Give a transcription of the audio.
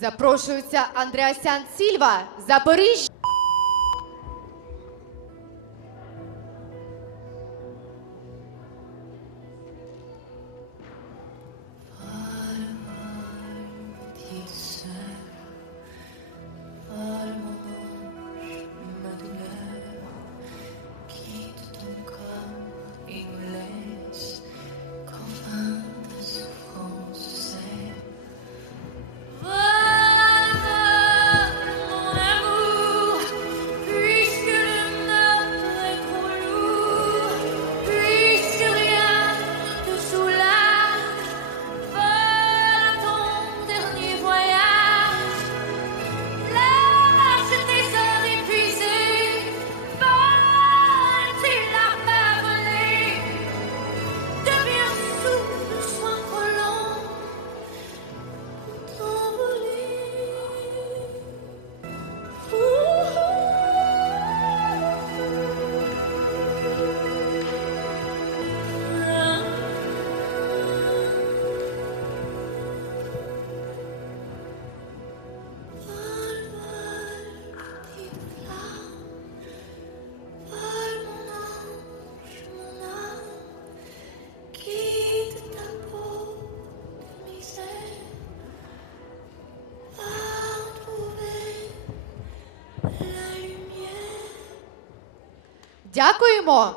Запрошується Андреасян Сільва, Запоріжжя. Дякуємо!